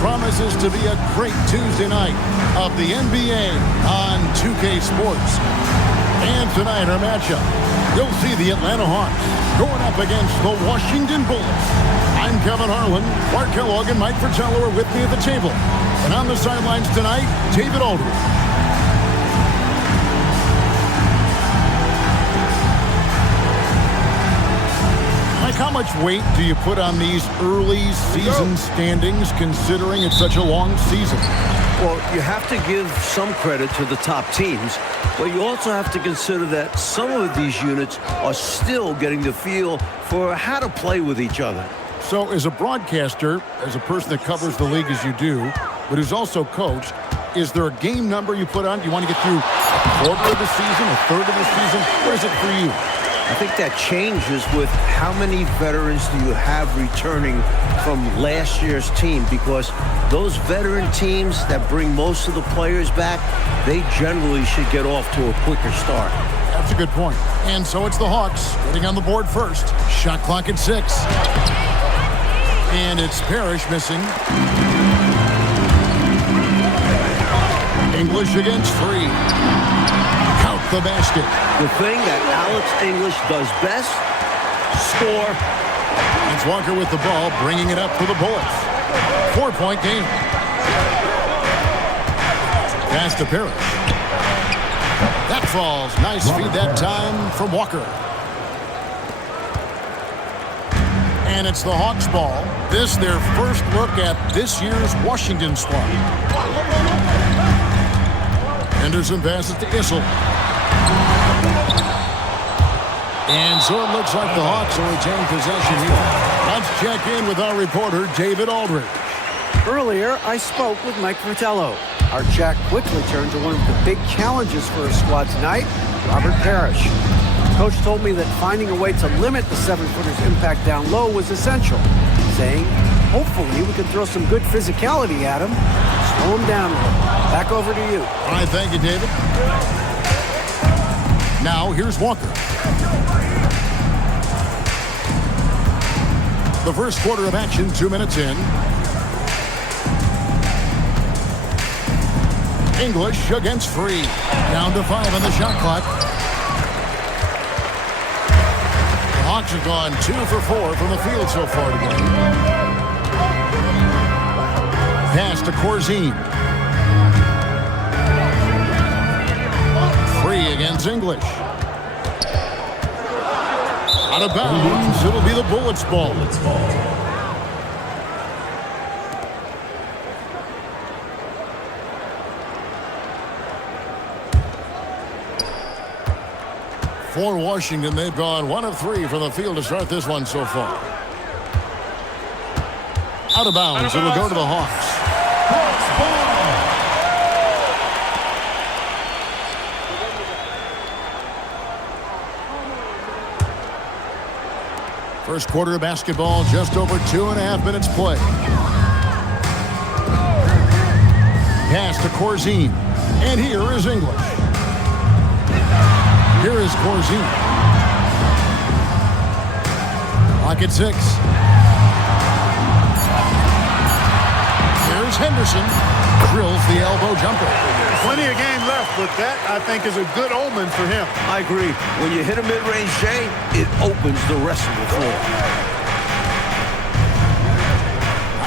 promises to be a great Tuesday night of the NBA on 2K Sports. And tonight, our matchup, you'll see the Atlanta Hawks going up against the Washington Bullets. I'm Kevin Harlan. Clark Kellogg and Mike Fratello are with me at the table. And on the sidelines tonight, David Aldridge. How much weight do you put on these early season standings, considering it's such a long season? Well, you have to give some credit to the top teams, but you also have to consider that some of these units are still getting the feel for how to play with each other. So as a broadcaster, as a person that covers the league as you do, but who's also coached, is there a game number you put on? Do you want to get through a quarter of the season, a third of the season? What is it for you? I think that changes with how many veterans do you have returning from last year's team, because those veteran teams that bring most of the players back, they generally should get off to a quicker start. That's a good point. And so it's the Hawks getting on the board first. Shot clock at 6. And it's Parish missing. English against 3. Count the basket. The thing that Alex English does best, score. It's Walker with the ball, bringing it up for the Bullets. 4-point game. Pass to Parish. That falls. Nice feed that time from Walker. And it's the Hawks ball. This their first look at this year's Washington squad. Henderson passes to Issel. And so it looks like the Hawks will retain possession here. Let's check in with our reporter, David Aldridge. Earlier, I spoke with Mike Fratello. Our chat quickly turned to one of the big challenges for his squad tonight, Robert Parish. Coach told me that finding a way to limit the 7-footer's impact down low was essential, saying, hopefully we can throw some good physicality at him, slow him down a little. Back over to you. All right, thank you, David. Now, here's Walker. The first quarter of action, 2 minutes in. English against Free. Down to 5 on the shot clock. The Hawks have gone 2 for 4 from the field so far today. Pass to Corzine. Free against English. Out of bounds. It'll be the Bullets ball. For Washington, they've gone 1 of 3 from the field to start this one so far. Out of bounds. It'll go to the Hawks. First quarter of basketball, just over 2.5 minutes play. Pass to Corzine. And here is English. Here is Corzine. Clock at 6. Here's Henderson. Drills the elbow jumper. Plenty of game left, but that, I think, is a good omen for him. I agree. When you hit a mid-range J, it opens the rest of the floor.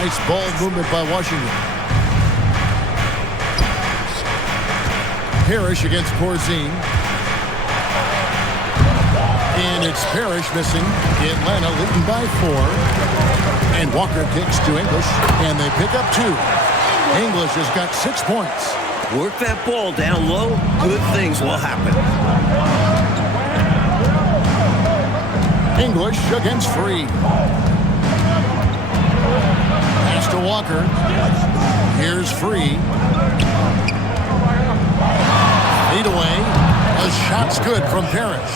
Nice ball movement by Washington. Parish against Corzine. And it's Parish missing. Atlanta leading by 4. And Walker kicks to English. And they pick up 2. English has got 6 points. Work that ball down low, good things will happen. English against Free. Pass to Walker. Here's Free. Lead away. A shot's good from Parish.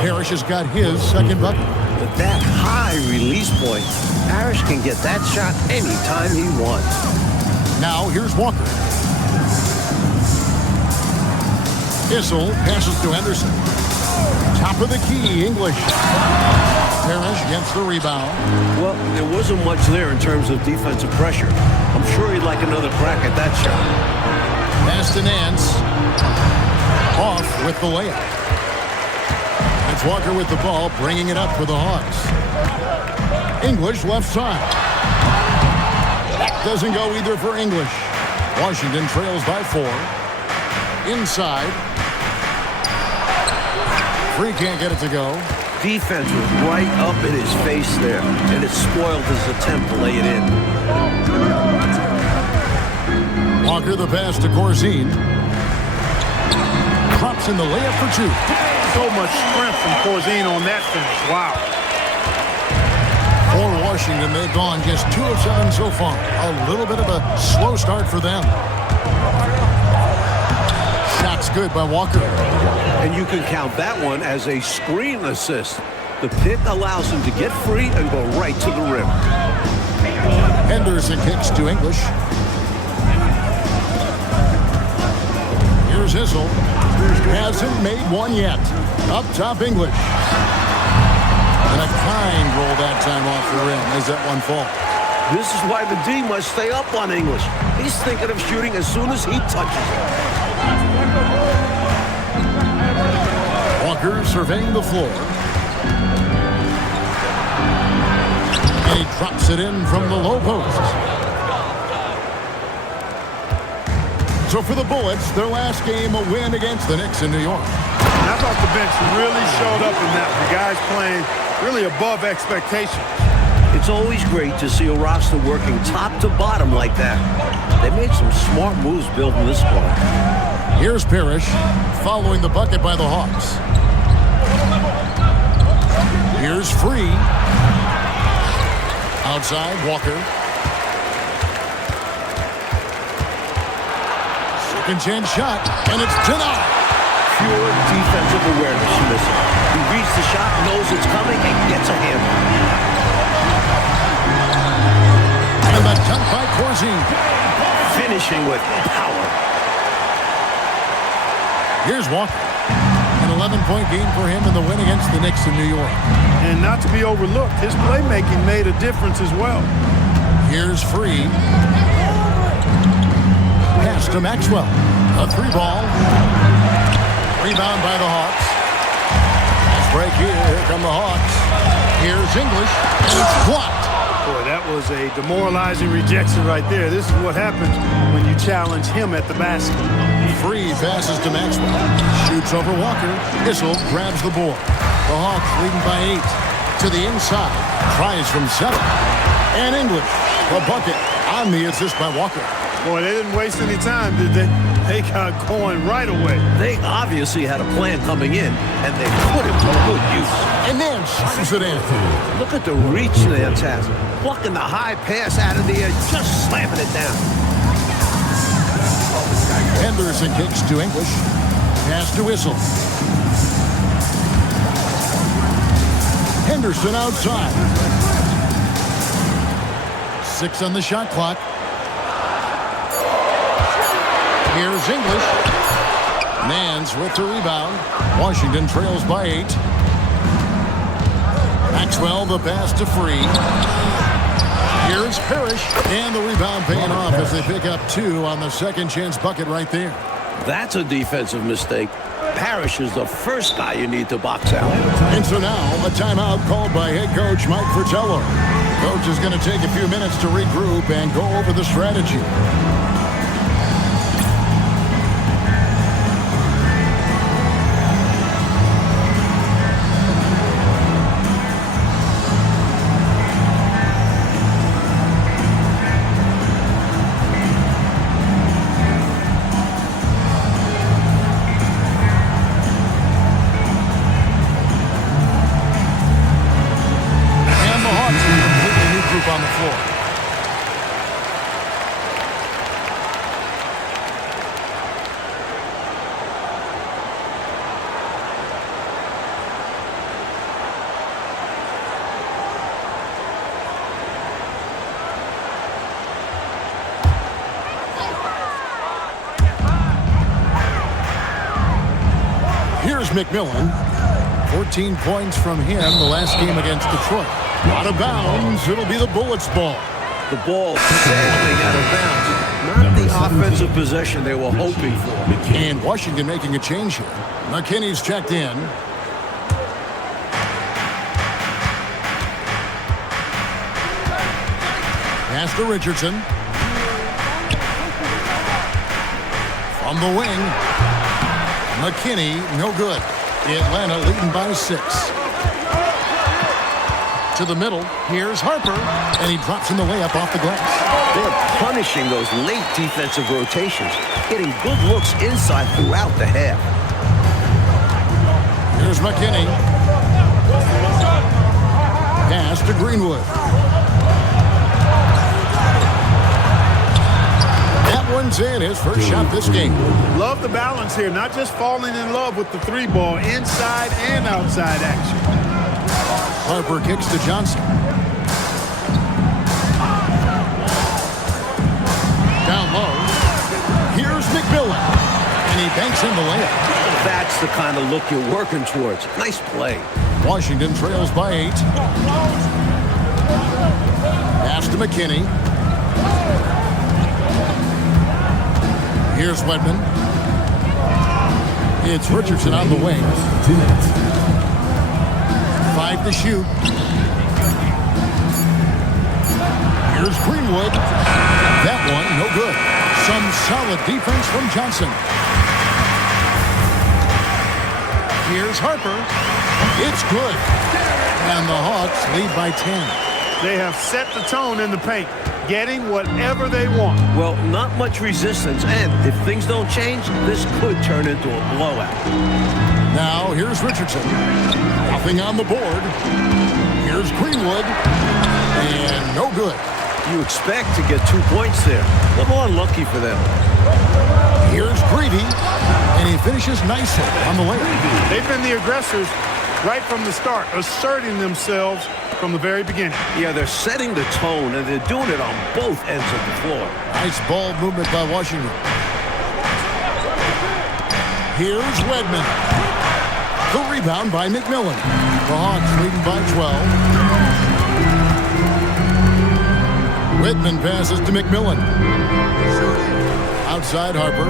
Parish has got his second bucket. With that high release point, Parish can get that shot anytime he wants. Now here's Walker. Issel passes to Henderson. Top of the key, English. Parish gets the rebound. Well, there wasn't much there in terms of defensive pressure. I'm sure he'd like another crack at that shot. Pass to Nance. Off with the layup. It's Walker with the ball, bringing it up for the Hawks. English left side. That doesn't go either for English. Washington trails by 4. Inside. Free can't get it to go. Defense was right up in his face there, and it spoiled his attempt to lay it in. Walker the pass to Corzine. Drops in the layup for 2. So much strength from Corzine on that finish. Wow. For Washington, they've gone just 2 of 7 so far. A little bit of a slow start for them. Shot's good by Walker. And you can count that one as a screen assist. The pick allows him to get free and go right to the rim. Henderson kicks to English. Here's Issel. Hasn't made one yet. Up top, English. And a kind roll that time off the rim as that one falls. This is why the D must stay up on English. He's thinking of shooting as soon as he touches it. Walker surveying the floor. And he drops it in from the low post. So for the Bullets, their last game, a win against the Knicks in New York. And I thought the bench really showed up in that. The guys playing really above expectations. It's always great to see a roster working top to bottom like that. They made some smart moves building this squad. Here's Parish following the bucket by the Hawks. Here's Free. Outside, Walker. Second chance shot, and it's denied. Pure defensive awareness missing. He reads the shot, knows it's coming, and gets a handle. And the dunk by Corzine. Finishing with power. Here's Walker. An 11-point game for him in the win against the Knicks in New York. And not to be overlooked, his playmaking made a difference as well. Here's Free. Pass to Maxwell. A 3-ball. Rebound by the Hawks. Fast break here. Here come the Hawks. Here's English. And it's blocked. Boy, that was a demoralizing rejection right there. This is what happens when you challenge him at the basket. Free passes to Maxwell. Shoots over Walker. Issel grabs the board. The Hawks leading by 8. To the inside. Tries from 7. And English. The bucket on the assist by Walker. Boy, they didn't waste any time, did they? They got going right away. They obviously had a plan coming in, and they put it to good use. And then slams it in. Look at the reach Nance has. Plucking the high pass out of the air, just slamming it down. Henderson kicks to English. Pass to Issel. Henderson outside. 6 on the shot clock. Here's English. Nance with the rebound. Washington trails by 8. Maxwell the pass to Free. Here's Parish. And the rebound paying off as they pick up 2 on the second chance bucket right there. That's a defensive mistake. Parish is the first guy you need to box out. And so now a timeout called by head coach Mike Fratello. Coach is going to take a few minutes to regroup and go over the strategy. On the floor. Here's McMillan. 14 points from him the last game against Detroit. Out of bounds, it'll be the Bullets' ball. The ball sailing out of bounds. Not the offensive possession they were hoping for. And Washington making a change here. McKinney's checked in. Pass to Richardson. From the wing. McKinney, no good. Atlanta leading by 6. To the middle. Here's Harper. And he drops in the layup off the glass. They're punishing those late defensive rotations. Getting good looks inside throughout the half. Here's McKinney. Pass to Greenwood. That one's in, his first shot this game. Love the balance here, not just falling in love with the 3-ball, inside and outside action. Harper kicks to Johnson. Down low. Here's McMillan. And he banks in the layup. That's the kind of look you're working towards. Nice play. Washington trails by 8. Pass to McKinney. Here's Wedman. It's Richardson on the wing. 5 to shoot. Here's Greenwood. That one, no good. Some solid defense from Johnson. Here's Harper. It's good. And the Hawks lead by 10. They have set the tone in the paint, getting whatever they want. Well, not much resistance, and if things don't change, this could turn into a blowout. Now, here's Richardson. Nothing on the board. Here's Greenwood. And no good. You expect to get 2 points there. A little unlucky for them. Here's Greedy. And he finishes nicely on the layup. They've been the aggressors right from the start, asserting themselves from the very beginning. Yeah, they're setting the tone, and they're doing it on both ends of the floor. Nice ball movement by Washington. Here's Wedman. The rebound by McMillan. The Hawks leading by 12. Wedman passes to McMillan. Outside Harper.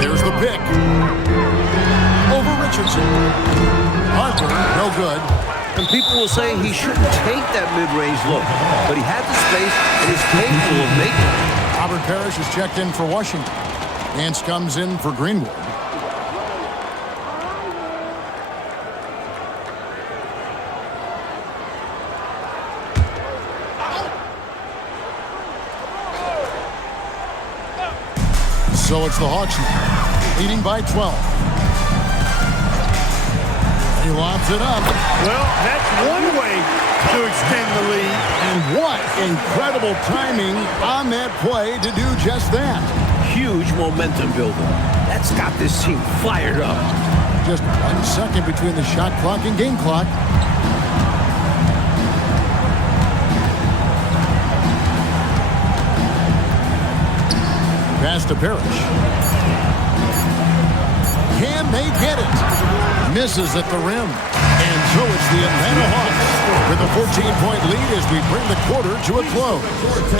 Here's the pick. Over Richardson. Harper, no good. And people will say he shouldn't take that mid-range look, but he had the space and is capable of making it. Robert Parish is checked in for Washington. Nance comes in for Greenwood. So it's the Hawks now, leading by 12. He lobs it up. Well, that's one way to extend the lead. And what incredible timing on that play to do just that. Huge momentum builder. That's got this team fired up. Just 1 second between the shot clock and game clock. Pass to Parish. Can they get it? Misses at the rim. And so it's the Atlanta Hawks with a 14-point lead as we bring the quarter to a close.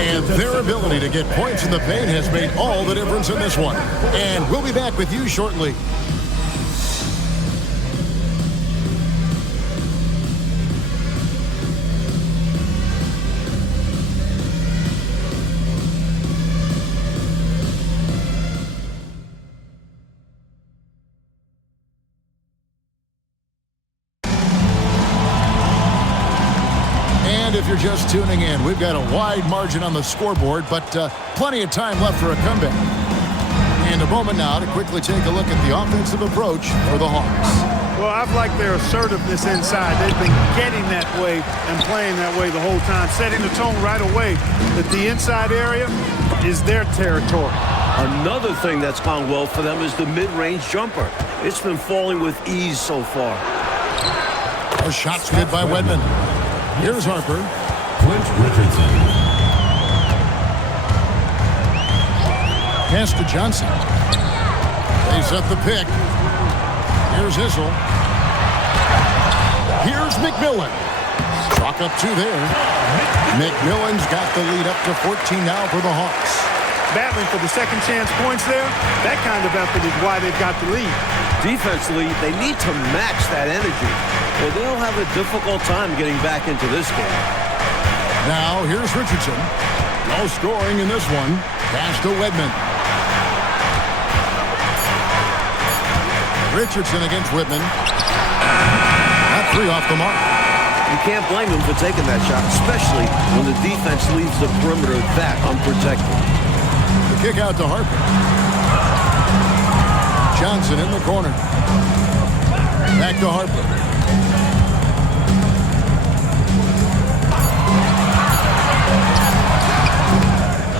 And their ability to get points in the paint has made all the difference in this one. And we'll be back with you shortly. If you're just tuning in, we've got a wide margin on the scoreboard, but plenty of time left for a comeback. And a moment now to quickly take a look at the offensive approach for the Hawks. Well, I've liked their assertiveness inside. They've been getting that way and playing that way the whole time, setting the tone right away that the inside area is their territory. Another thing that's gone well for them is the mid-range jumper. It's been falling with ease so far. A shot's good by Wedman. Here's Harper. Clint Richardson. Pass to Johnson. They set the pick. Here's Issel. Here's McMillan. Chalk up 2 there. McMillan's got the lead up to 14 now for the Hawks. Battling for the second chance points there. That kind of effort is why they've got the lead. Defensively, they need to match that energy, or they'll have a difficult time getting back into this game. Now, here's Richardson. No scoring in this one. Pass to Wedman. Richardson against Whitman. That 3 off the mark. You can't blame him for taking that shot, especially when the defense leaves the perimeter that unprotected. The kick out to Harper. Johnson in the corner. Back to Harper.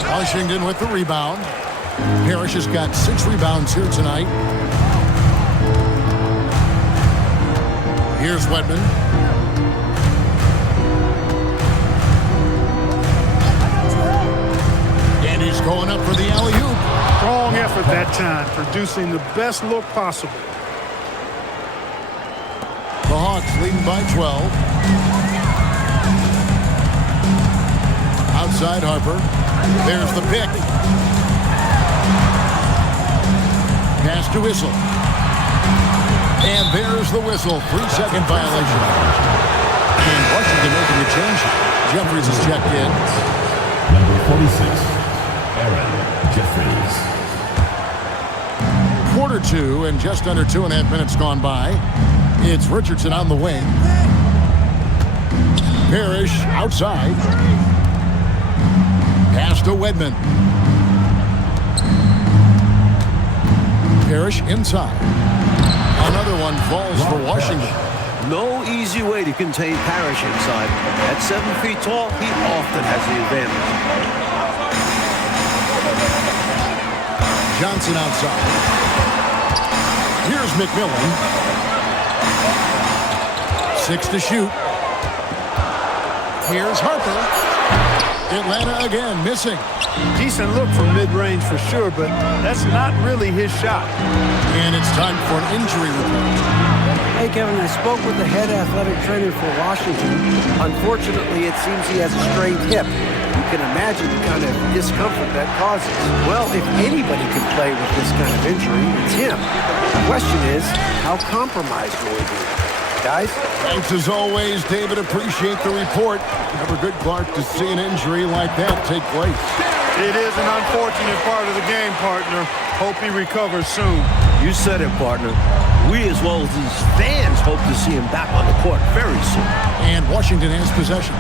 Washington with the rebound. Parish has got 6 rebounds here tonight. Here's Wedman. And he's going up for the alley-oop. Strong effort that time, producing the best look possible. The Hawks leading by 12. Outside Harper. There's the pick. Pass to Whistle. And there's the whistle. 3-second violation. And Washington making a change. Jeffries is checked in. Number 46, Aaron Jeffries. Quarter 2 and just under 2.5 minutes gone by. It's Richardson on the wing. Parish outside. Pass to Wedman. Parish inside. Another one falls for Washington. No easy way to contain Parish inside. At 7 feet tall, he often has the advantage. Johnson outside. Here's McMillan. 6 to shoot. Here's Harper. Atlanta again missing. Decent look from mid-range for sure, but that's not really his shot. And it's time for an injury report. Hey, Kevin, I spoke with the head athletic trainer for Washington. Unfortunately, it seems he has a strained hip. You can imagine the kind of discomfort that causes. Well, if anybody can play with this kind of injury, it's him. The question is, how compromised will he be? Guys? Thanks as always, David. Appreciate the report. Never good, Clark, to see an injury like that take place. It is an unfortunate part of the game, partner. Hope he recovers soon. You said it, partner. We, as well as his fans, hope to see him back on the court very soon. And Washington has possession.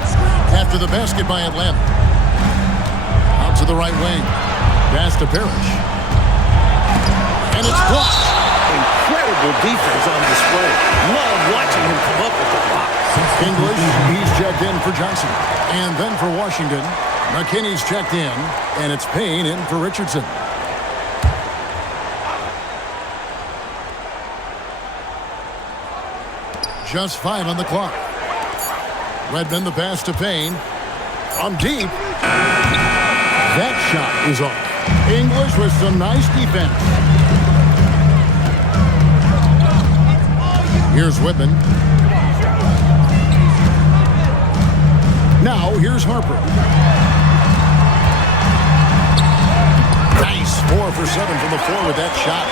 After the basket by Atlanta. Out to the right wing. Pass to Parish. And it's blocked. Incredible defense on display. Love watching him come up with the block. English, he's checked in for Johnson. And then for Washington, McKinney's checked in. And it's Payne in for Richardson. Just 5 on the clock. Redmond the pass to Payne. From deep. That shot is off. English with some nice defense. Here's Whitman. Now here's Harper. Nice 4 for 7 from the floor with that shot.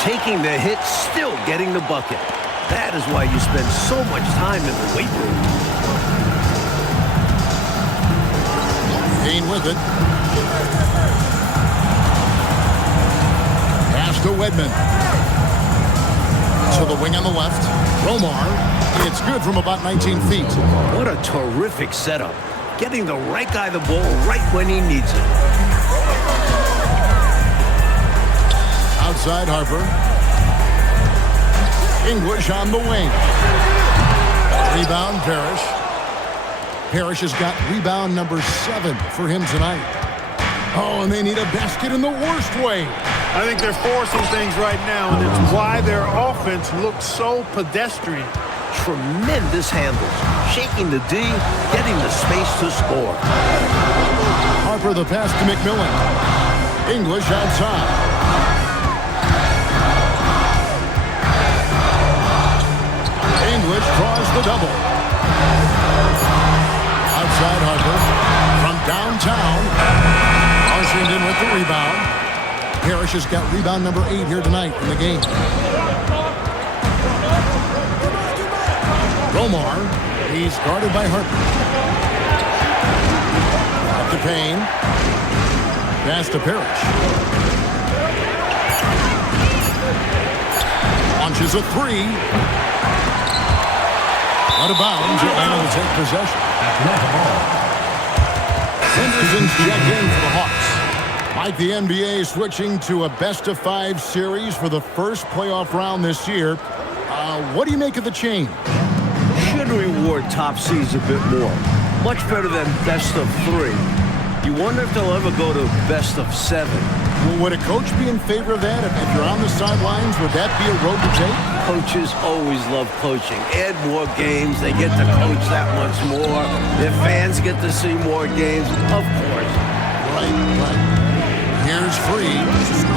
Taking the hit, still getting the bucket. That is why you spend so much time in the weight room. Payne with it. Pass to Wedman. To the wing on the left. Romar. It's good from about 19 feet. What a terrific setup. Getting the right guy the ball right when he needs it. Outside Harper. English on the wing. Rebound Parish. Parish has got rebound number 7 for him tonight. Oh, and they need a basket in the worst way. I think they're forcing things right now, and it's why their offense looks so pedestrian. Tremendous handles. Shaking the D, getting the space to score. Harper the pass to McMillan. English outside. English draws the double. Outside Harper from downtown. Washington with the rebound. Parish has got rebound number 8 here tonight in the game. Romar, he's guarded by Harper. Up to Payne. Pass to Parish. Launches a 3. Out of bounds. Atlanta will take possession. Henderson's checked in for the Hawks. Like the NBA switching to a best-of-5 series for the first playoff round this year. What do you make of the change? Should reward top seeds a bit more. Much better than best of 3. You wonder if they'll ever go to best of 7. Well, would a coach be in favor of that? If you're on the sidelines, would that be a road to take? Coaches always love coaching. Add more games. They get to coach that much more. Their fans get to see more games. Of course. Right. Here's Free.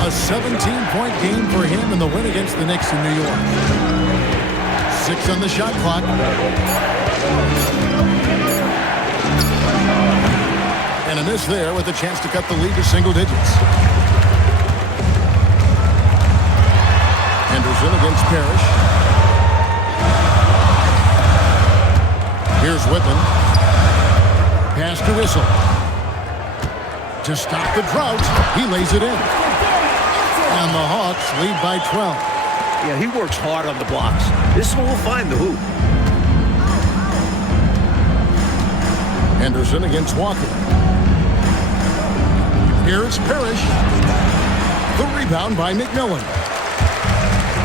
A 17-point game for him in the win against the Knicks in New York. 6 on the shot clock. And a miss there with a chance to cut the lead to single digits. Henderson against Parish. Here's Whitman. Pass to Whistle. To stop the drought, he lays it in. And the Hawks lead by 12. Yeah, he works hard on the blocks. This one will find the hoop. Henderson against Walker. Here's Parish. The rebound by McMillan.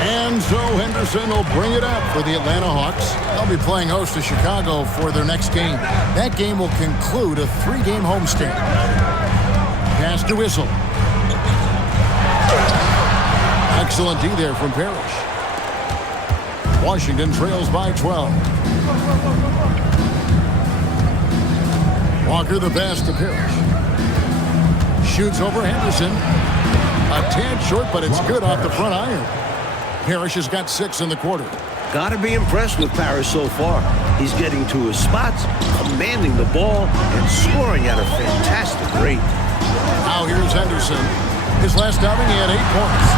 And so Henderson will bring it up for the Atlanta Hawks. They'll be playing host to Chicago for their next game. That game will conclude a 3-game homestand. Pass to Whistle. Excellent D there from Parish. Washington trails by 12. Walker the pass to Parish. Shoots over Henderson. A tad short, but it's good off the front iron. Parish has got 6 in the quarter. Got to be impressed with Parish so far. He's getting to his spots, commanding the ball, and scoring at a fantastic rate. Now here's Henderson. His last outing, he had 8 points.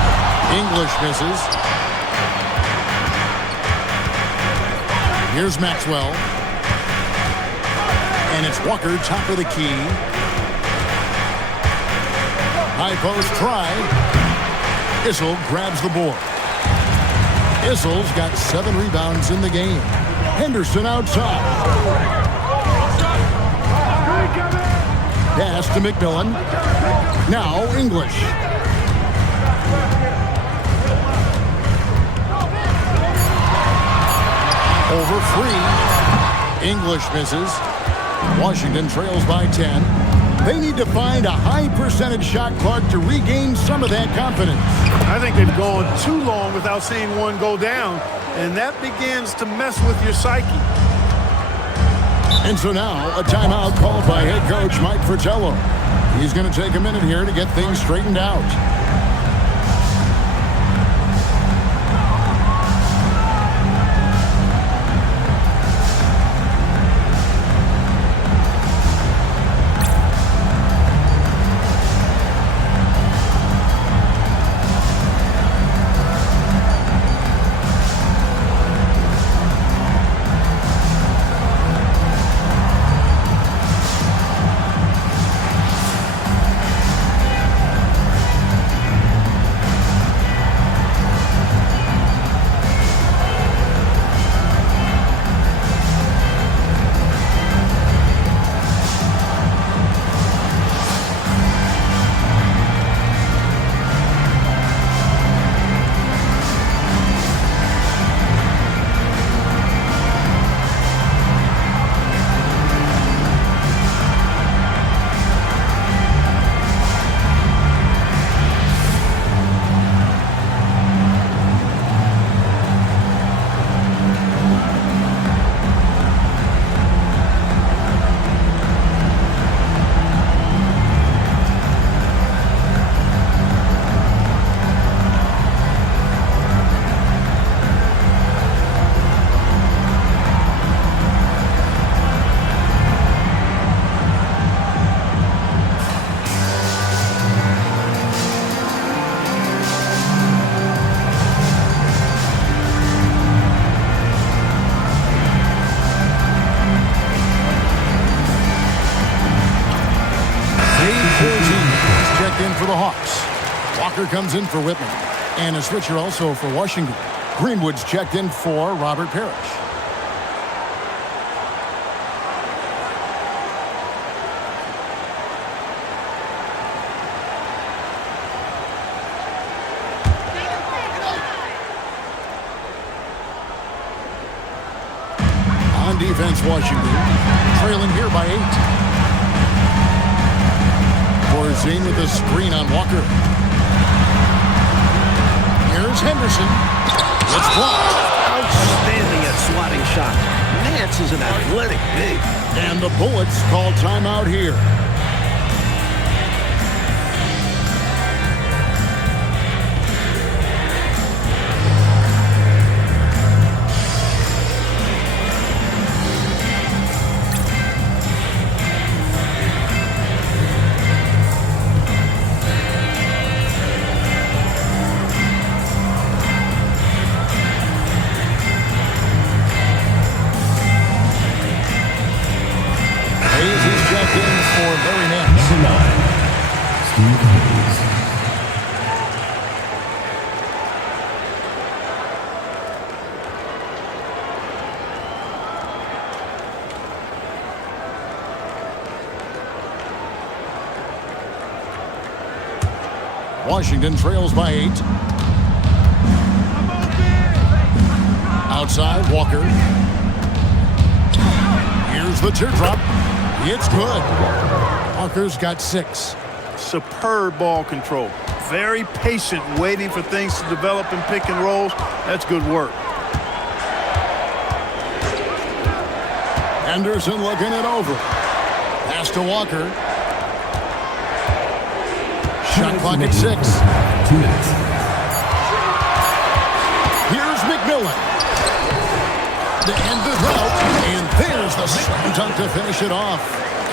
English misses. Here's Maxwell. And it's Walker, top of the key. High post try. Issel grabs the board. Issel's got 7 rebounds in the game. Henderson outside. Pass to McMillan. Now English. Over Free. English misses. Washington trails by 10. They need to find a high percentage shot clock to regain some of that confidence. I think they've gone too long without seeing one go down, and that begins to mess with your psyche. And so now a timeout called by head coach Mike Fratello. He's going to take a minute here to get things straightened out. checked in for the Hawks. Walker comes in for Whitman. And a switcher also for Washington. Greenwood's checked in for Robert Parish. On defense, Washington trailing here by 8. Borzine with a screen on Walker. Here's Henderson. It's blocked. Outstanding at swatting shots. Nance is an athletic big. And the Bullets call timeout here. Washington trails by 8. Outside, Walker. Here's the teardrop. It's good. Walker's got 6. Superb ball control. Very patient, waiting for things to develop in pick and rolls. That's good work. Anderson looking it over. Pass to Walker. Shot clock at 6. 2 minutes. Here's McMillan. To end the drought. And there's the slam dunk to finish it off.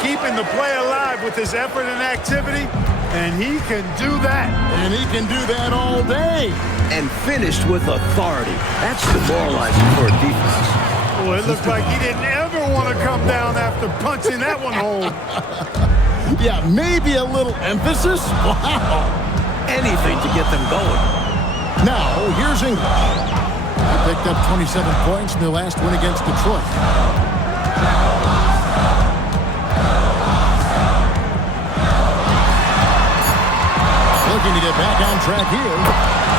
Keeping the play alive with his effort and activity. And he can do that. And he can do that all day. And finished with authority. That's demoralizing for a defense. Well, it looked like he didn't ever want to come down after punching that one home. Yeah, maybe a little emphasis. Wow. Anything to get them going. Now, here's English. He picked up 27 points in their last win against Detroit. Looking to get back on track here.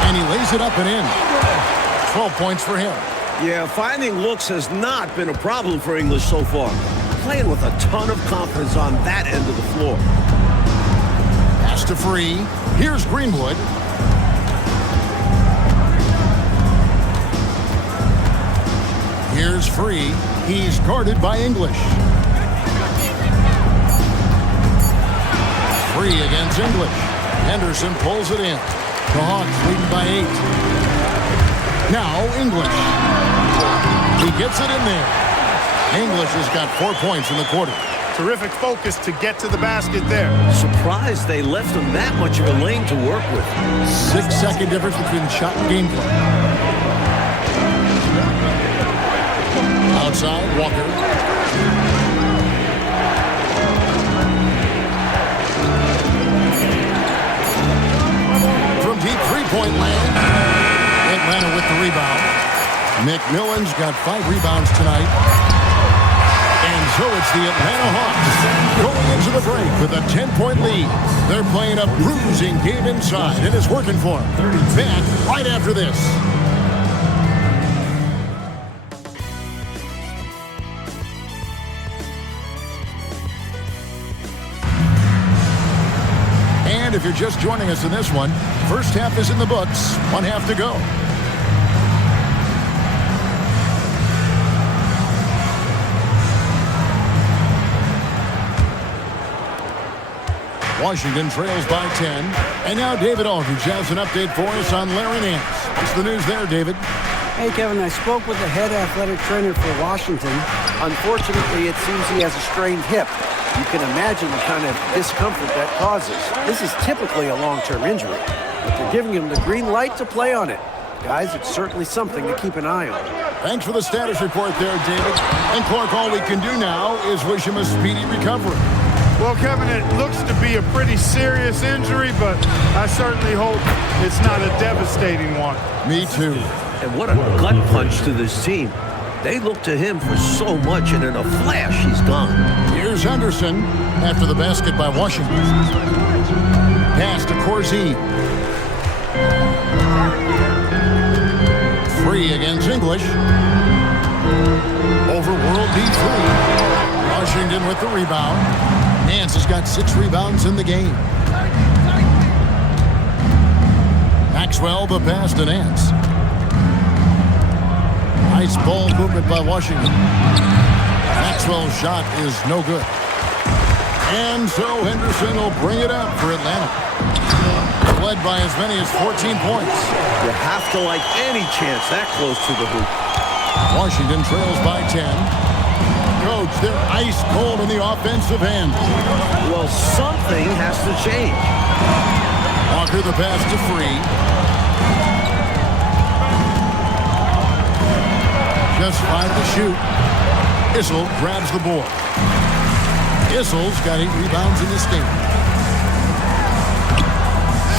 And he lays it up and in. 12 points for him. Yeah, finding looks has not been a problem for English so far. Playing with a ton of confidence on that end of the floor. Pass to Free. Here's Greenwood. Here's Free. He's guarded by English. Free against English. Henderson pulls it in. The Hawks leading by 8. Now English. He gets it in there. English has got 4 points in the quarter. Terrific focus to get to the basket there. Surprised they left him that much of a lane to work with. 6-second difference between shot and game play. Outside, Walker. From deep three-point land. Atlanta with the rebound. McMillan's got 5 rebounds tonight. And so it's the Atlanta Hawks going into the break with a 10-point lead. They're playing a bruising game inside, and it's working for them. Back right after this. And if you're just joining us in this one, first half is in the books, 1 half to go. Washington trails by 10. And now David Aldridge has an update for us on Larry Nance. What's the news there, David? Hey, Kevin, I spoke with the head athletic trainer for Washington. Unfortunately, it seems he has a strained hip. You can imagine the kind of discomfort that causes. This is typically a long-term injury, but they're giving him the green light to play on it. Guys, it's certainly something to keep an eye on. Thanks for the status report there, David. And Clark, all we can do now is wish him a speedy recovery. Well, Well, Kevin, it looks to be a pretty serious injury, but I certainly hope it's not a devastating one. Me too. And what a gut punch to this team. They look to him for so much, and in a flash, he's gone. Here's Henderson after the basket by Washington. Pass to Corzine. Free against English. Over World B3. Washington with the rebound. Nance has got 6 rebounds in the game. Maxwell the pass to Nance. Nice ball movement by Washington. Maxwell's shot is no good. And so Henderson will bring it up for Atlanta. Led by as many as 14 points. You have to like any chance that close to the hoop. Washington trails by 10. Coach, they're ice cold in the offensive end. Well, something has to change. Walker the pass to Free. Just 5 to shoot. Issel grabs the board. Issel's got 8 rebounds in this game.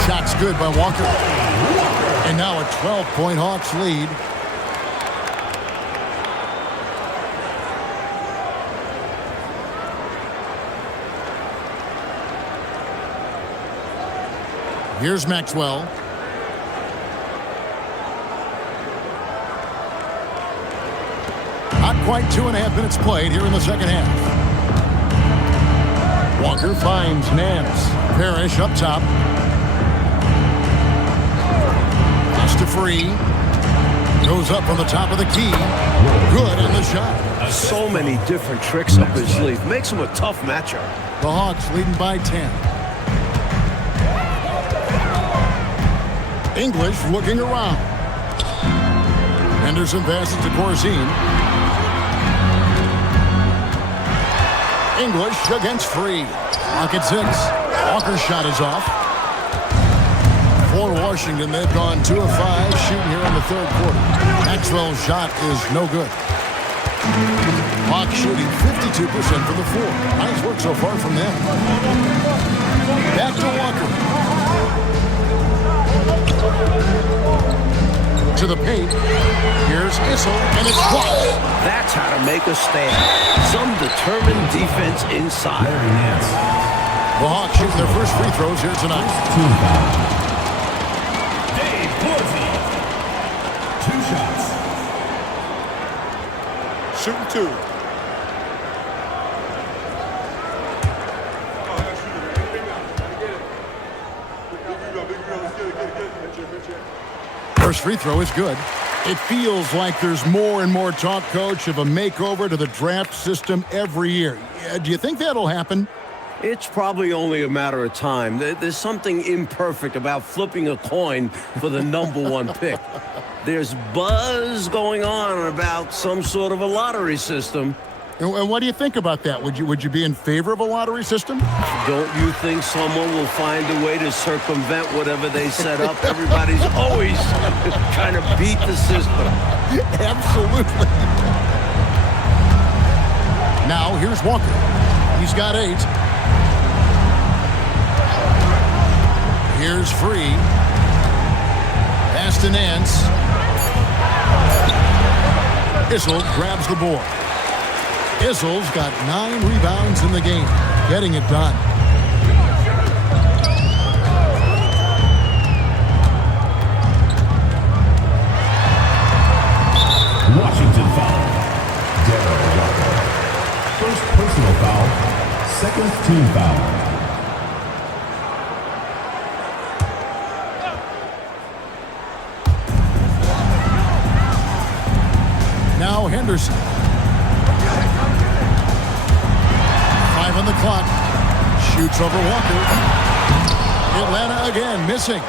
Shot's good by Walker. And now a 12-point Hawks lead. Here's Maxwell. Not quite 2.5 minutes played here in the second half. Walker finds Nance. Parish up top. Pass to Free. Goes up on the top of the key. Good on the shot. So many different tricks up his sleeve. Makes him a tough matchup. The Hawks leading by 10. English looking around. Henderson passes to Corzine. English against Free. Clock at 6. Walker's shot is off. For Washington, they've gone 2 of 5 shooting here in the third quarter. Maxwell's shot is no good. Hawks shooting 52% from the floor. Nice work so far from them. Back to Walker. To the paint. Here's Issel, and it's blocked. That's how to make a stand. Some determined defense inside. The Hawks shooting their first free throws here tonight. Dave Boise. 2 shots. Shooting 2. First free throw is good. It feels like there's more and more talk, Coach, of a makeover to the draft system every year. Do you think that'll happen? It's probably only a matter of time. There's something imperfect about flipping a coin for the #1 pick. There's buzz going on about some sort of a lottery system. And what do you think about that? Would you be in favor of a lottery system? Don't you think someone will find a way to circumvent whatever they set up? Everybody's always trying to beat the system. Absolutely. Now, here's Walker. He's got 8. Here's Free. Pass to Nance. Issel grabs the board. Issel's got 9 rebounds in the game, getting it done. Washington foul. Darryl Walker. First personal foul. Second team foul. Now Henderson. 5 on the clock. Shoots over Walker. Atlanta again missing.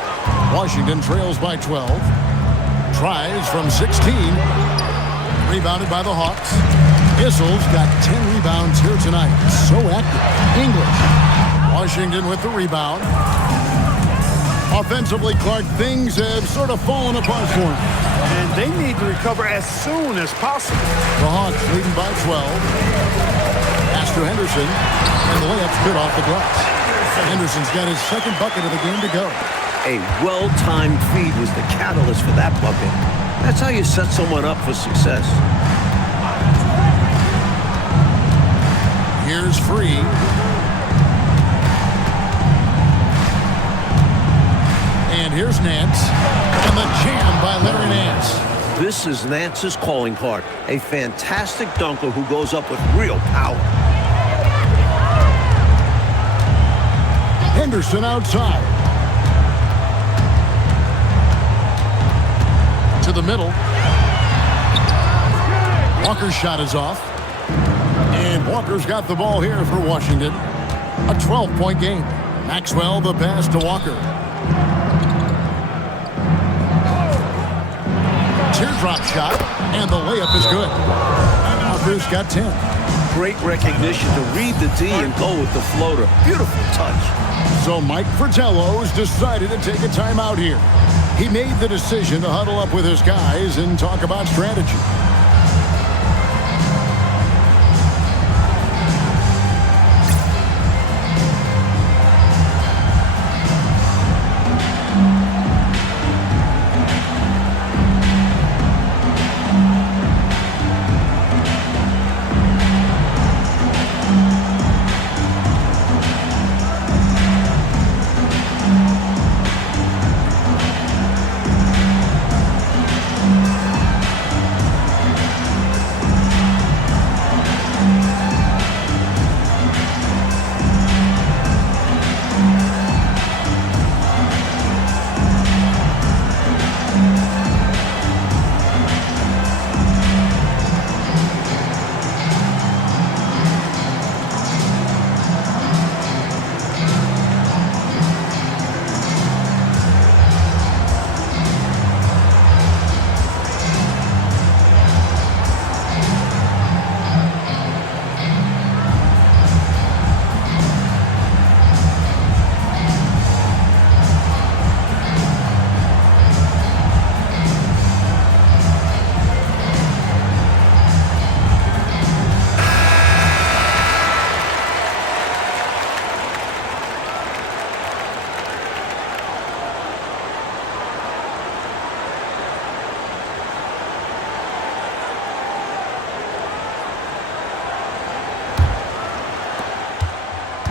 Washington trails by 12. Tries from 16. Rebounded by the Hawks. Issel's got 10 rebounds here tonight. So active. English. Washington with the rebound. Offensively, Clark, things have sort of fallen apart for him. And they need to recover as soon as possible. The Hawks leading by 12. Pass to Henderson, and the layup's good off the glass. Henderson's got his second bucket of the game to go. A well-timed feed was the catalyst for that bucket. That's how you set someone up for success. Here's Free. And here's Nance. And the jam by Larry Nance. This is Nance's calling card. A fantastic dunker who goes up with real power. Henderson outside. To the middle. Walker's shot is off. And Walker's got the ball here for Washington. A 12-point game. Maxwell the pass to Walker. Teardrop shot, and the layup is good. Walker's got 10. Great recognition to read the D and go with the floater. Beautiful touch. So Mike Fratello's decided to take a timeout here. He made the decision to huddle up with his guys and talk about strategy.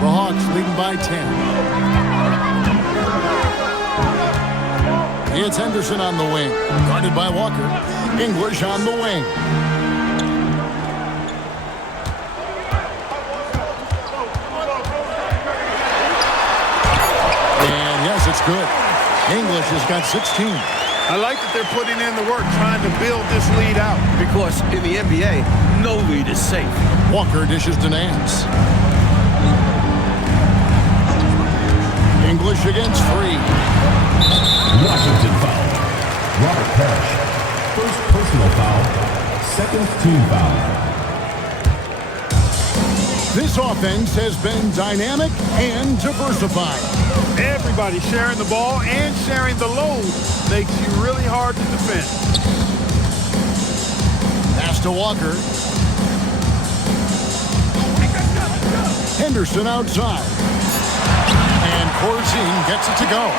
The Hawks leading by 10. It's Henderson on the wing, guarded by Walker. English on the wing. And yes, it's good. English has got 16. I like that they're putting in the work trying to build this lead out. Because in the NBA, no lead is safe. Walker dishes to Nance. English against Free. Washington foul. Robert Parish. First personal foul. Second team foul. This offense has been dynamic and diversified. Everybody sharing the ball and sharing the load makes you really hard to defend. Pass to Walker. Henderson outside. And Corzine gets it to go.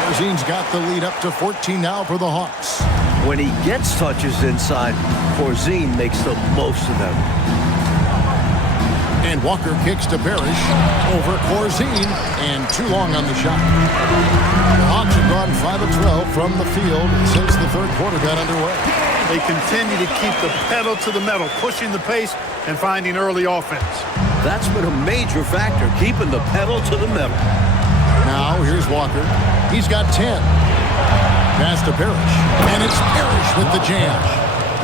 Corzine's got the lead up to 14 now for the Hawks. When he gets touches inside, Corzine makes the most of them. And Walker kicks to Parish over Corzine, and too long on the shot. The Hawks have gone 5 of 12 from the field since the third quarter got underway. They continue to keep the pedal to the metal, pushing the pace and finding early offense. That's been a major factor, keeping the pedal to the metal. Now here's Walker. He's got 10. Pass to Parish, and it's Parish with the jam.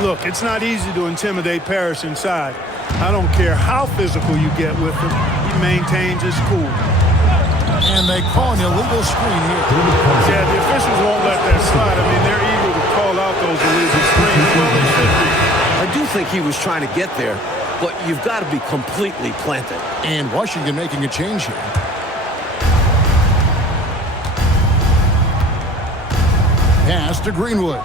Look, it's not easy to intimidate Parish inside. I don't care how physical you get with him. He maintains his cool. And they call an illegal screen here. Yeah, the officials won't let that slide. I mean, they're eager to call out those illegal screens. Well, they should be. I do think he was trying to get there, but you've got to be completely planted. And Washington making a change here. Pass to Greenwood.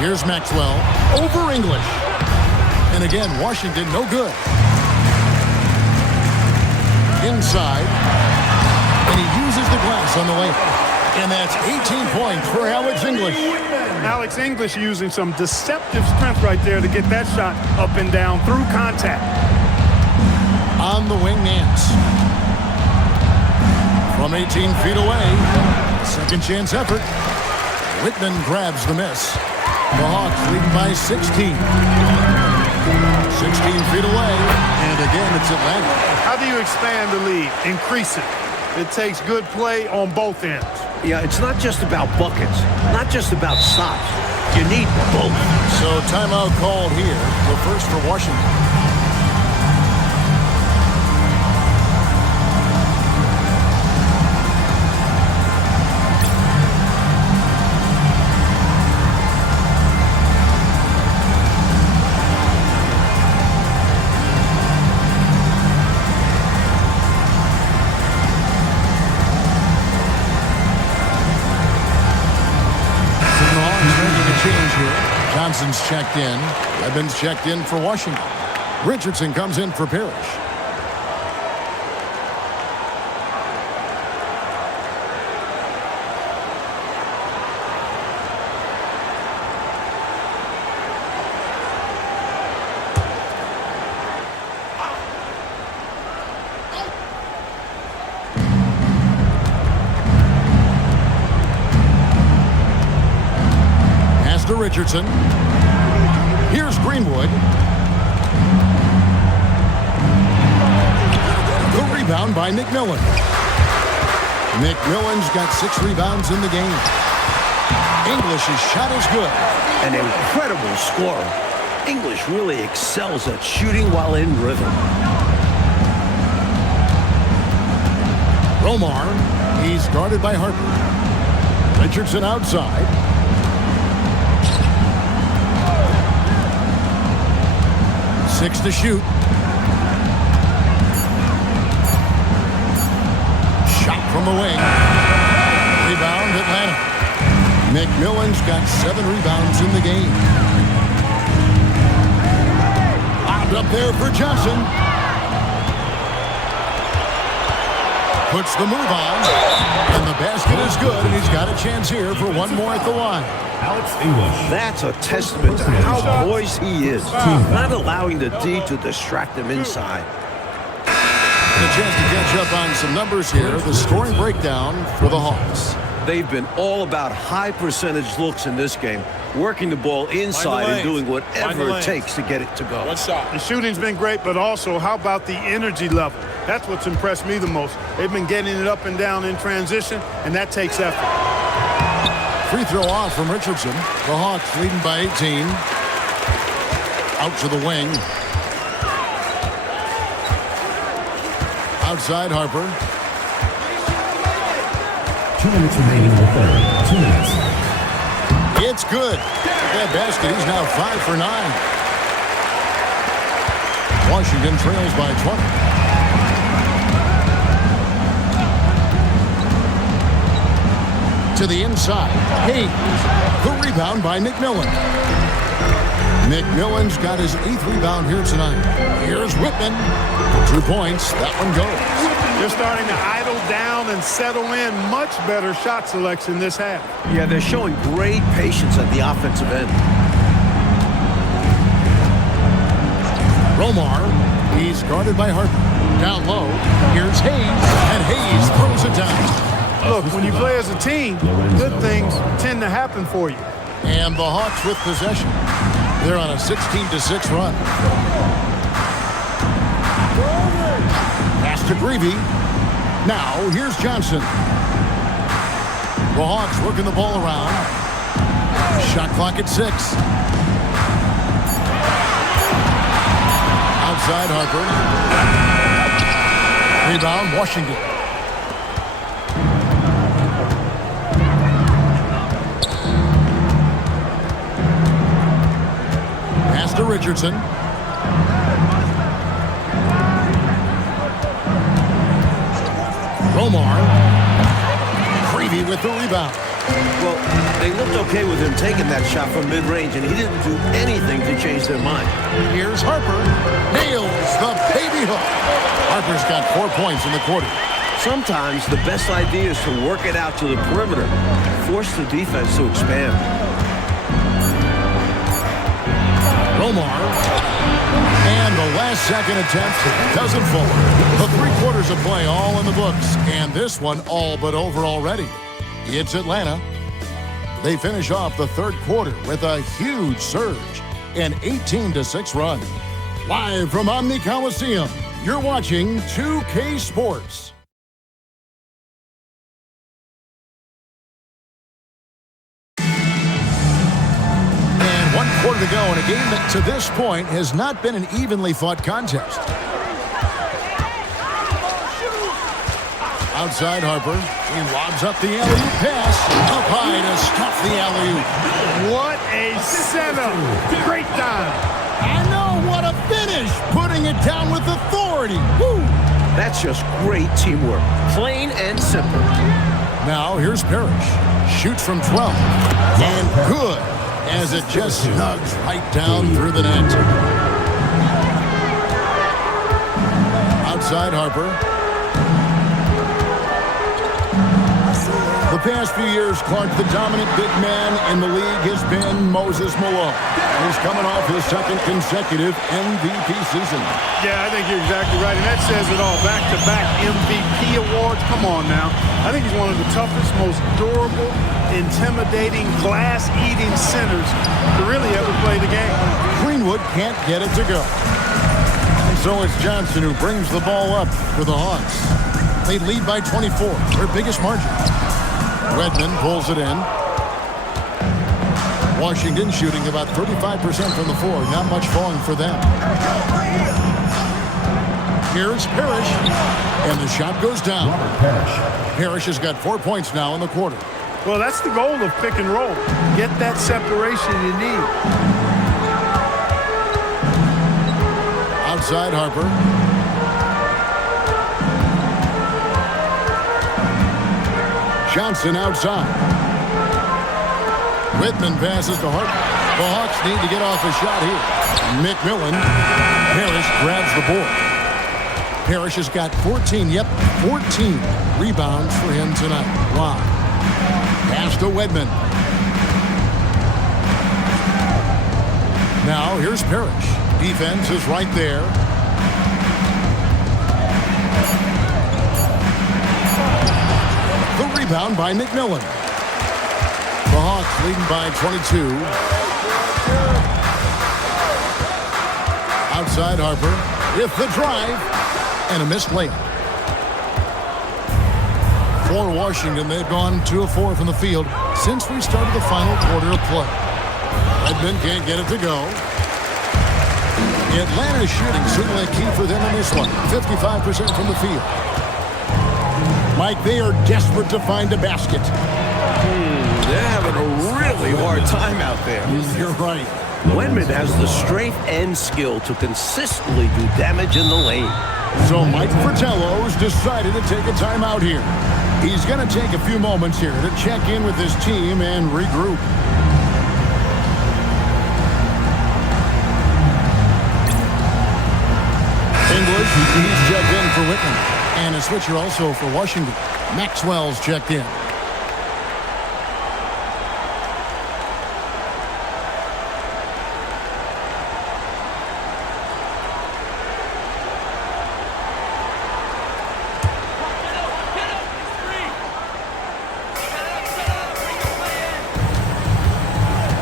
Here's Maxwell over English. And again, Washington no good. Inside. And he uses the glass on the way. And that's 18 points for Alex English. Alex English using some deceptive strength right there to get that shot up and down through contact. On the wing, Nance. From 18 feet away. Second chance effort. Whitman grabs the miss. The Hawks lead by 16. 16 feet away. And again, it's Atlanta. How do you expand the lead? Increase it. It takes good play on both ends. Yeah, it's not just about buckets, not just about stops. You need both. So timeout called here. The first for Washington. Johnson's checked in. Evans checked in for Washington. Richardson comes in for Parish. Richardson. Here's Greenwood. The rebound by McMillan. McMillan's got 6 rebounds in the game. English's shot is good. An incredible scorer. English really excels at shooting while in rhythm. Romar. He's guarded by Harper. Richardson outside. 6 to shoot. Shot from the wing. Rebound Atlanta. McMillan's got 7 rebounds in the game. Lobbed up there for Johnson. Puts the move on. And the basket is good. And he's got a chance here for one more at the line. Alex English. That's a testament to how poised he is. Not allowing the D to distract him inside. And a chance to catch up on some numbers here. The scoring breakdown for the Hawks. They've been all about high percentage looks in this game, working the ball inside and doing whatever it takes to get it to go. The shooting's been great, but also how about the energy level? That's what's impressed me the most. They've been getting it up and down in transition, and that takes effort. Free throw off from Richardson. The Hawks leading by 18. Out to the wing. Outside Harper. 2 minutes remaining in the third. 2 minutes. It's good. That basket, he's now 5 for 9. Washington trails by 20. To the inside. Hayes. The rebound by McMillan. McMillan's got his 8th rebound here tonight. Here's Whitman. 2 points. That one goes. They're starting to idle down and settle in. Much better shot selection this half. Yeah, they're showing great patience at the offensive end. Romar. He's guarded by Harper. Down low. Here's Hayes. And Hayes throws it down. Look, when you play as a team, good things tend to happen for you. And the Hawks with possession. They're on a 16-6 run. Pass to Greavy. Now, here's Johnson. The Hawks working the ball around. Shot clock at 6. Outside Harper. Rebound, Washington. Pass to Richardson. Romar. Greavy with the rebound. Well, they looked okay with him taking that shot from mid-range, and he didn't do anything to change their mind. Here's Harper. Nails the baby hook. Harper's got 4 points in the quarter. Sometimes the best idea is to work it out to the perimeter, force the defense to expand. Romar. And the last second attempt doesn't fall. The 3 quarters of play all in the books, and this one all but over already. It's Atlanta. They finish off the third quarter with a huge surge, an 18-6 run. Live from Omni Coliseum, you're watching 2K Sports. And 1 quarter to go in a game that to this point has not been an evenly fought contest. Outside Harper, he lobs up the alley-oop pass, up high to stuff the alley-oop. What a setup. Great dive. I know, what a finish, putting it down with authority. Woo! That's just great teamwork, plain and simple. Now here's Parish, shoots from 12, and good, as it just snugs right down through the net. Outside Harper. The past few years, Clark, the dominant big man in the league has been Moses Malone. He's coming off his second consecutive MVP season. Yeah, I think you're exactly right, and that says it all. Back-to-back MVP awards. Come on now. I think he's one of the toughest, most durable, intimidating, glass-eating centers to really ever play the game. Greenwood can't get it to go. And so it's Johnson who brings the ball up for the Hawks. They lead by 24, their biggest margin. Redmond pulls it in. Washington shooting about 35% from the floor. Not much falling for them. Here's Parish. And the shot goes down. Parish has got 4 points now in the quarter. Well, that's the goal of pick and roll. Get that separation you need. Outside Harper. Johnson outside. Whitman passes to Harper. The Hawks need to get off a shot here. McMillan. Parish grabs the board. Parish has got 14 rebounds for him tonight. Wow. Pass to Whitman. Now here's Parish. Defense is right there. Rebound by McMillan. The Hawks leading by 22. Outside Harper with the drive and a missed layup. For Washington, they've gone 2 of 4 from the field since we started the final quarter of play. Redmond can't get it to go. Atlanta's shooting certainly key for them in this one. 55% from the field. Mike, they are desperate to find a basket. They're having a really hard time out there. You're right. Wedman has the strength and skill to consistently do damage in the lane. So Mike Fratello's decided to take a timeout here. He's going to take a few moments here to check in with his team and regroup. English, he's checked in for Whitman. And a switcher also for Washington. Maxwell's checked in.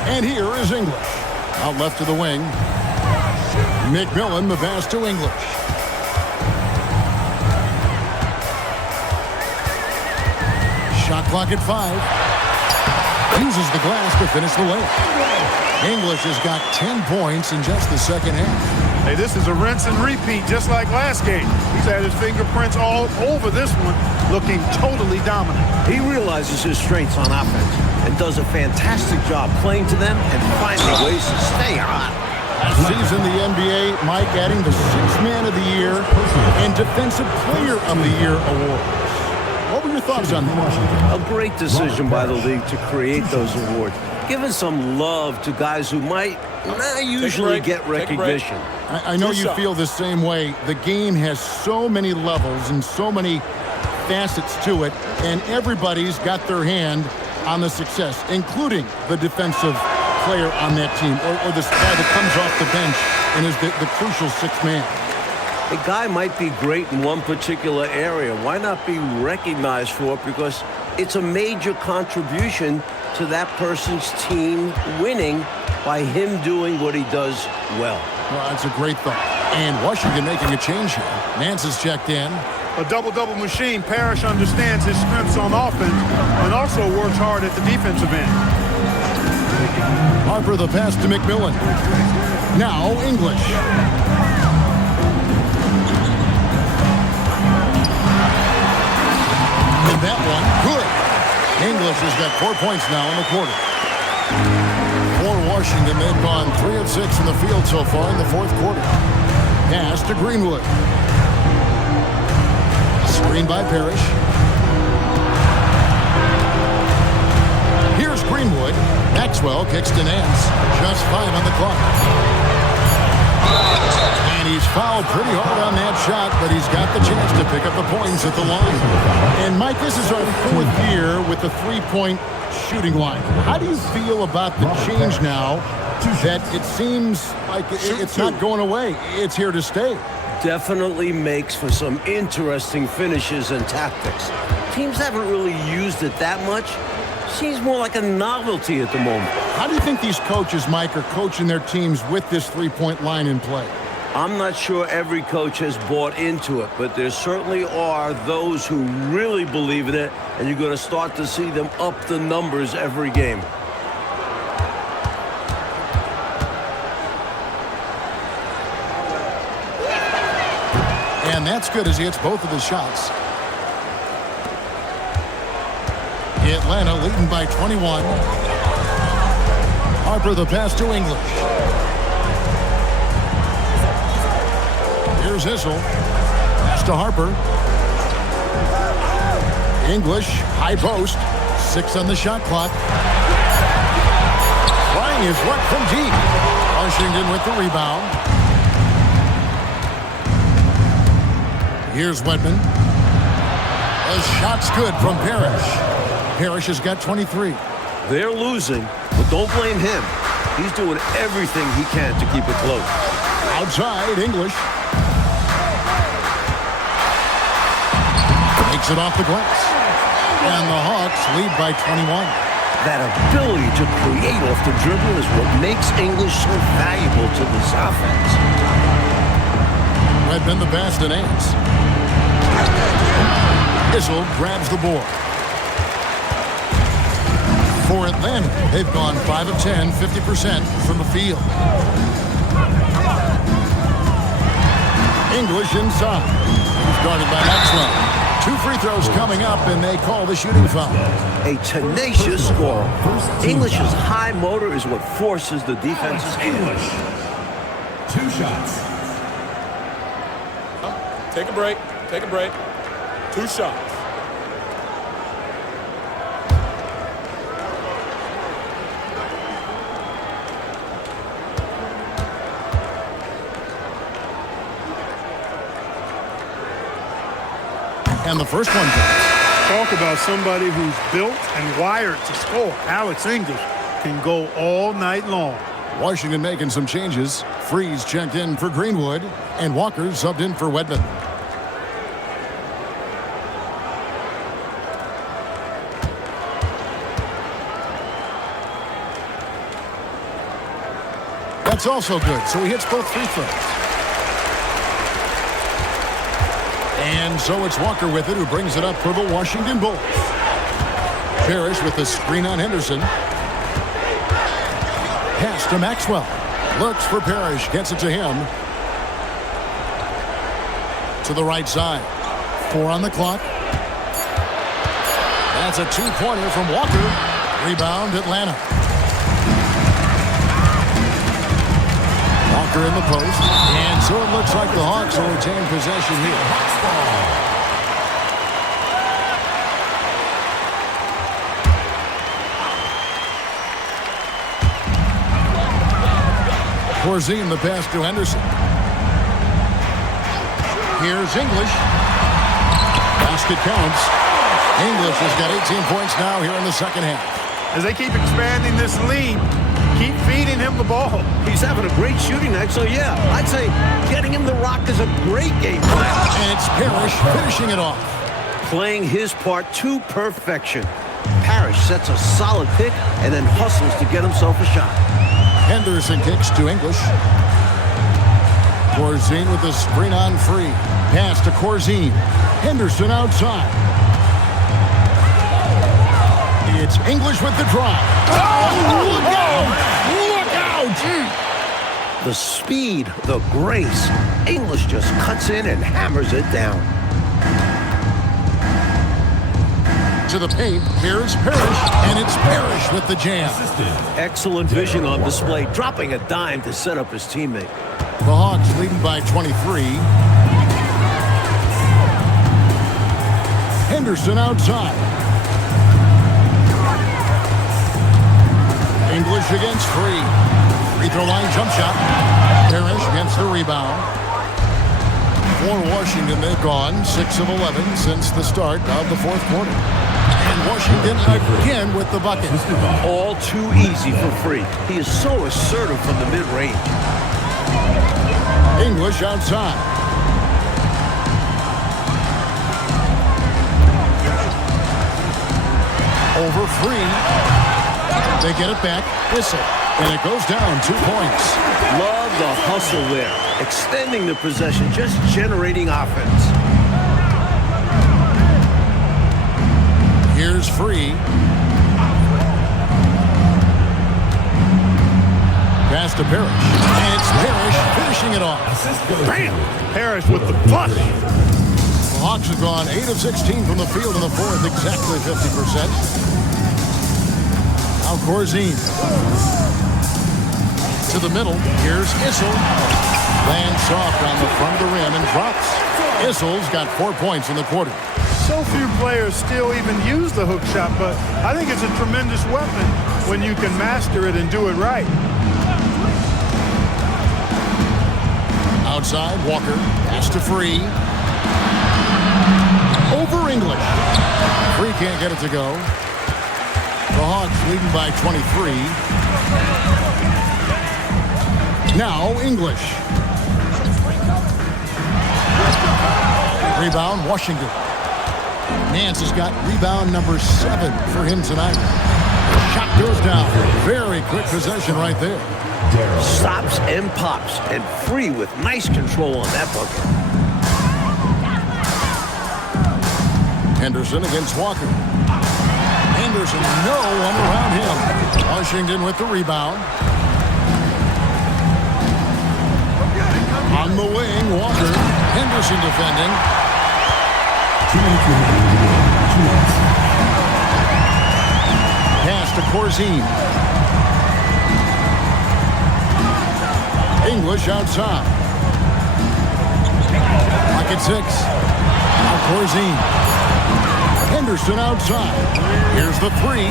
And here is English. Out left to the wing. McMillan, the pass to English. Shot clock at 5. Uses the glass to finish the layup. English has got 10 points in just the second half. Hey, this is a rinse and repeat, just like last game. He's had his fingerprints all over this one, looking totally dominant. He realizes his strengths on offense and does a fantastic job playing to them and finding ways to stay hot. Last season, the NBA, Mike adding the 6th Man of the Year and Defensive Player of the Year award. What were your thoughts on that? A great decision by the league to create those awards, giving some love to guys who might not usually get recognition. I know you feel the same way. The game has so many levels and so many facets to it, and everybody's got their hand on the success, including the defensive player on that team, or the guy that comes off the bench and is the crucial sixth man. A guy might be great in one particular area. Why not be recognized for it? Because it's a major contribution to that person's team winning by him doing what he does well. Well, that's a great thought. And Washington making a change here. Nance is checked in. A double-double machine. Parish understands his strengths on offense and also works hard at the defensive end. Harper the pass to McMillan. Now English. And that one, good. English has got 4 points now in the quarter. For Washington, they've gone 3 of 6 in the field so far in the fourth quarter. Pass to Greenwood. Screen by Parish. Here's Greenwood. Maxwell kicks to Nance. Just 5 on the clock. And he's fouled pretty hard on that shot, but he's got the chance to pick up the points at the line. And Mike, this is our 4th year with the 3-point shooting line. How do you feel about the change now that it seems like it's not going away? It's here to stay. Definitely makes for some interesting finishes and tactics. Teams haven't really used it that much. Seems more like a novelty at the moment. How do you think these coaches, Mike, are coaching their teams with this 3-point line in play? I'm not sure every coach has bought into it, but there certainly are those who really believe in it, and you're going to start to see them up the numbers every game. And that's good as he hits both of his shots. Atlanta leading by 21. Harper the pass to English. Here's Issel. Pass to Harper. English, high post. 6 on the shot clock. Trying his luck from deep. Washington with the rebound. Here's Wedman. The shot's good from Parish. Parish has got 23. They're losing, but don't blame him. He's doing everything he can to keep it close. Outside, English. Takes it off the glass. And the Hawks lead by 21. That ability to create off the dribble is what makes English so valuable to this offense. Redmond the pass to Nance. Issel grabs the board. For Atlanta, they've gone 5 of 10, 50% from the field. English inside. Guarded by Maxwell. 2 free throws coming up, and they call the shooting foul. A tenacious scorer. English's high motor is what forces the defense's hand. 2 shots. Take a break. Take a break. 2 shots. And the first one goes. Talk about somebody who's built and wired to score. Alex English can go all night long. Washington making some changes. Freeze checked in for Greenwood, and Walker subbed in for Wedman. That's also good, so he hits both free throws. And so it's Walker with it, who brings it up for the Washington Bulls. Parish with the screen on Henderson. Pass to Maxwell. Looks for Parish. Gets it to him. To the right side. 4 on the clock. That's a 2-pointer from Walker. Rebound, Atlanta. Walker in the post. And so it looks like the Hawks will retain possession here. Corzine, the pass to Henderson. Here's English. Basket counts. English has got 18 points now here in the second half. As they keep expanding this lead, keep feeding him the ball. He's having a great shooting night, so yeah, I'd say getting him the rock is a great game plan. And it's Parish finishing it off. Playing his part to perfection. Parish sets a solid pick and then hustles to get himself a shot. Henderson kicks to English. Corzine with the screen on free. Pass to Corzine. Henderson outside. It's English with the drive. Oh, look out! Look out! The speed, the grace. English just cuts in and hammers it down. To the paint, here's Parish, and it's Parish with the jam. Excellent vision on display, dropping a dime to set up his teammate. The Hawks leading by 23. Henderson outside. English against free. Free throw line jump shot. Parish against the rebound. For Washington, they've gone 6 of 11 since the start of the fourth quarter. And Washington again with the bucket. All too easy for free. He is so assertive from the mid-range. English outside. Over free. They get it back. Whistle. And it goes down 2 points. Love the hustle there. Extending the possession, just generating offense. Here's free. Pass to Parish. And it's Parish finishing it off. Bam! Parish with the push. The Hawks have gone 8 of 16 from the field in the fourth, exactly 50%. Now Corzine. To the middle. Here's Issel. Lands soft on the front of the rim and drops. Issel's got 4 points in the quarter. So few players still even use the hook shot, but I think it's a tremendous weapon when you can master it and do it right. Outside, Walker. Pass to Free. Over English. Free can't get it to go. The Hawks leading by 23. Now English. Rebound, Washington. Nance has got rebound number 7 for him tonight. Shot goes down. Very quick possession right there. Stops and pops, and Free with nice control on that bucket. Henderson against Walker. Henderson, no one around him. Washington with the rebound. On the wing, Walker. Henderson defending. Pass to Corzine. English outside. Pocket 6. Now Corzine. Henderson outside. Here's the 3.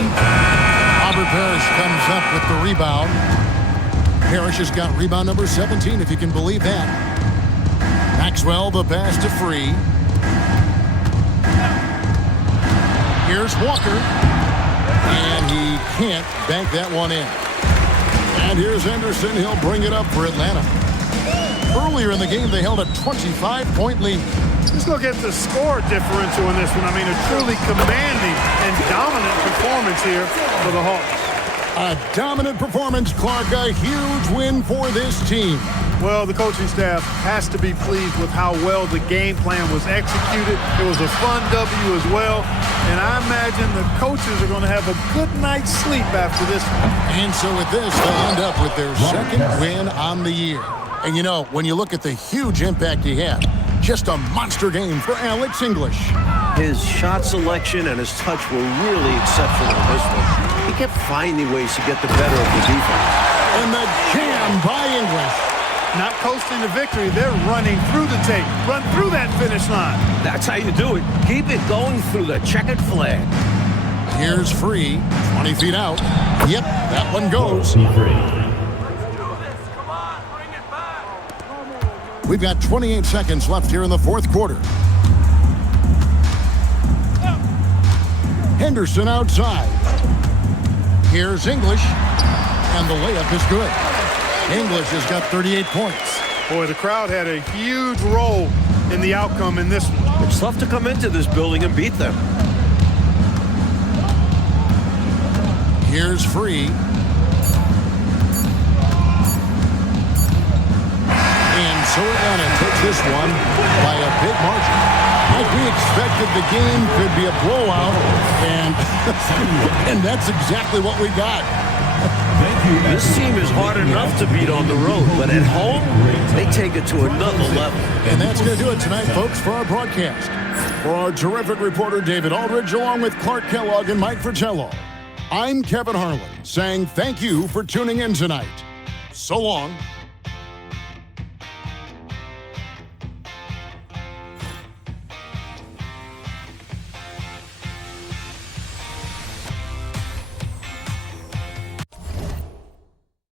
Robert Parish comes up with the rebound. Parish has got rebound number 17, if you can believe that. Maxwell, the pass to Free. Here's Walker. And he can't bank that one in. And here's Henderson. He'll bring it up for Atlanta. Earlier in the game, they held a 25-point lead. Let's look at the score differential in this one. I mean, a truly commanding and dominant performance here for the Hawks. A dominant performance, Clark. A huge win for this team. Well, the coaching staff has to be pleased with how well the game plan was executed. It was a fun W as well. And I imagine the coaches are going to have a good night's sleep after this one. And so with this, they'll end up with their second win on the year. And you know, when you look at the huge impact he had, just a monster game for Alex English. His shot selection and his touch were really exceptional in this one. He kept finding ways to get the better of the defense. And the jam by English. Not coasting to victory, they're running through the tape. Run through that finish line. That's how you do it. Keep it going through the checkered flag. Here's Free, 20 feet out. Yep, that one goes. We've got 28 seconds left here in the fourth quarter. Henderson outside. Here's English, and the layup is good. English has got 38 points. Boy, the crowd had a huge role in the outcome in this one. It's tough to come into this building and beat them. Here's Free. And so Atlanta takes this one by a big margin. Like we expected, the game could be a blowout, and that's exactly what we got. This team is hard enough to beat on the road, but at home, they take it to another level. And that's going to do it tonight, folks, for our broadcast. For our terrific reporter, David Aldridge, along with Clark Kellogg and Mike Fratello, I'm Kevin Harlan, saying thank you for tuning in tonight. So long.